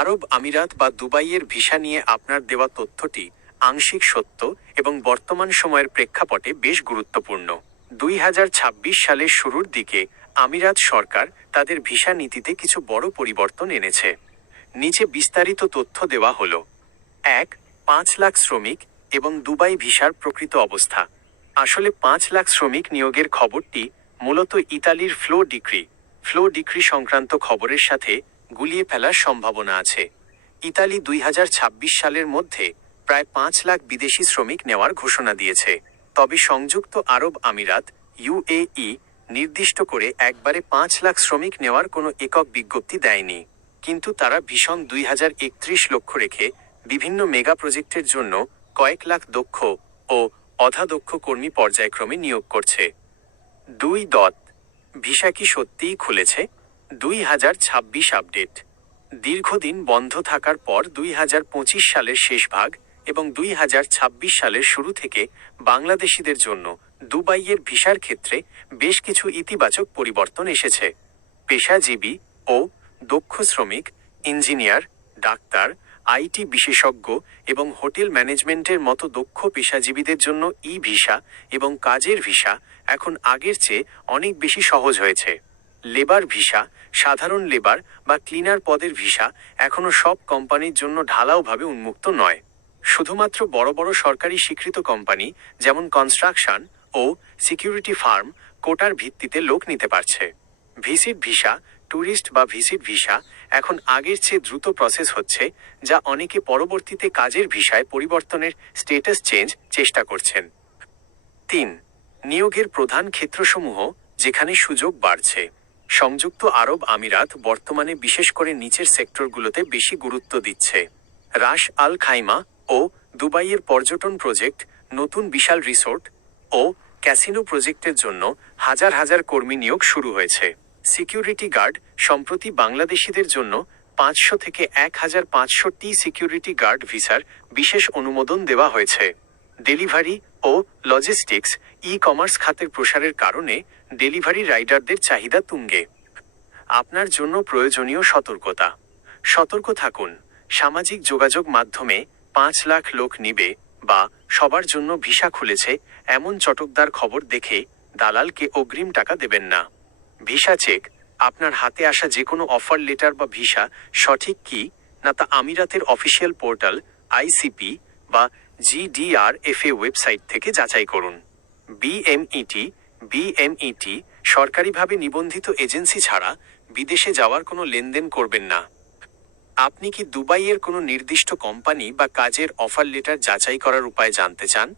আরব আমিরাত বা দুবাইয়ের ভিসা নিয়ে আপনার দেওয়া তথ্যটি আংশিক সত্য এবং বর্তমান সময়ের প্রেক্ষাপটে বেশ গুরুত্বপূর্ণ। 2026 সালের শুরুর দিকে আমিরাত সরকার তাদের ভিসা নীতিতে কিছু বড় পরিবর্তন এনেছে। নিচে বিস্তারিত তথ্য দেওয়া হলো। 1. 5 লাখ শ্রমিক এবং দুবাই ভিসার প্রকৃত অবস্থা। আসলে 5 লাখ শ্রমিক নিয়োগের খবরটি মূলত ইতালির ফ্লো ডিক্রি সংক্রান্ত খবরের সাথে গুলিয়ে ফেলার সম্ভাবনা আছে। ইতালি 2026 সালের মধ্যে প্রায় 5 লাখ বিদেশি শ্রমিক নেওয়ার ঘোষণা দিয়েছে। তবে সংযুক্ত আরব আমিরাত ইউএই নির্দিষ্ট করে একবারে 5 লাখ শ্রমিক নেওয়ার কোনো একক বিজ্ঞপ্তি দেয়নি। কিন্তু তারা ভীষণ 2031 লক্ষ্য রেখে বিভিন্ন মেগা প্রজেক্টের জন্য কয়েক লাখ দক্ষ ও অধাদক্ষ কর্মী পর্যায়ক্রমে নিয়োগ করছে। 2. ভিসা কি সত্যিই খুলেছে? 2026 আপডেট। দীর্ঘদিন বন্ধ থাকার পর 2025 সালের শেষ ভাগ এবং 2026 সালের শুরু থেকে বাংলাদেশিদের জন্য দুবাইয়ের ভিসার ক্ষেত্রে বেশ কিছু ইতিবাচক পরিবর্তন এসেছে। পেশাজীবী ও দক্ষ শ্রমিক, ইঞ্জিনিয়ার, ডাক্তার, আইটি বিশেষজ্ঞ এবং হোটেল ম্যানেজমেন্টের মতো দক্ষ পেশাজীবীদের জন্য ই ভিসা এবং কাজের ভিসা এখন আগের চেয়ে অনেক বেশি সহজ হয়েছে। লেবার ভিসা, সাধারণ লেবার বা ক্লিনার পদের ভিসা এখনও সব কোম্পানির জন্য ঢালাওভাবে উন্মুক্ত নয়। শুধুমাত্র বড় বড় সরকারি স্বীকৃত কোম্পানি যেমন কনস্ট্রাকশন ও সিকিউরিটি ফার্ম কোটার ভিত্তিতে লোক নিতে পারছে। ভিজিট ভিসা, ট্যুরিস্ট বা ভিজিট ভিসা এখন আগের চেয়ে দ্রুত প্রসেস হচ্ছে, যা অনেকে পরবর্তীতে কাজের ভিসায় পরিবর্তনের স্টেটাস চেষ্টা করছেন। 3. নিয়োগের প্রধান ক্ষেত্রসমূহ যেখানে সুযোগ বাড়ছে। সংযুক্ত আরব আমিরাত বর্তমানে বিশেষ করে নিচের সেক্টরগুলোতে বেশি গুরুত্ব দিচ্ছে। রাস আল খাইমা ও দুবাইয়ের পর্যটন প্রজেক্ট, নতুন বিশাল রিসোর্ট ও ক্যাসিনো প্রজেক্টের জন্য হাজার হাজার কর্মী নিয়োগ শুরু হয়েছে। সিকিউরিটি গার্ড, সম্প্রতি বাংলাদেশিদের জন্য 500 থেকে 1500টি সিকিউরিটি গার্ড ভিসার বিশেষ অনুমোদন দেওয়া হয়েছে। ডেলিভারি ও লজিস্টিক্স, ই কমার্স খাতের প্রসারের কারণে ডেলিভারি রাইডারদের চাহিদা তুঙ্গে। আপনার জন্য প্রয়োজনীয় সতর্কতা। সতর্ক থাকুন, সামাজিক যোগাযোগ মাধ্যমে 5 লাখ লোক নিবে বা সবার জন্য ভিসা খুলেছে এমন চটকদার খবর দেখে দালালকে অগ্রিম টাকা দেবেন না। ভিসা চেক, আপনার হাতে আসা যে কোনো অফার লেটার বা ভিসা সঠিক কি না তা আমিরাতের অফিসিয়াল পোর্টাল আইসিপি বা জিডিআরএফএ ওয়েবসাইট থেকে যাচাই করুন। বিএমইটি সরকারিভাবে নিবন্ধিত এজেন্সি ছাড়া বিদেশে যাওয়ার কোনো লেনদেন করবেন না। আপনি কি দুবাইয়ের কোনো নির্দিষ্ট কোম্পানি বা কাজের অফার লেটার যাচাই করার উপায় জানতে চান?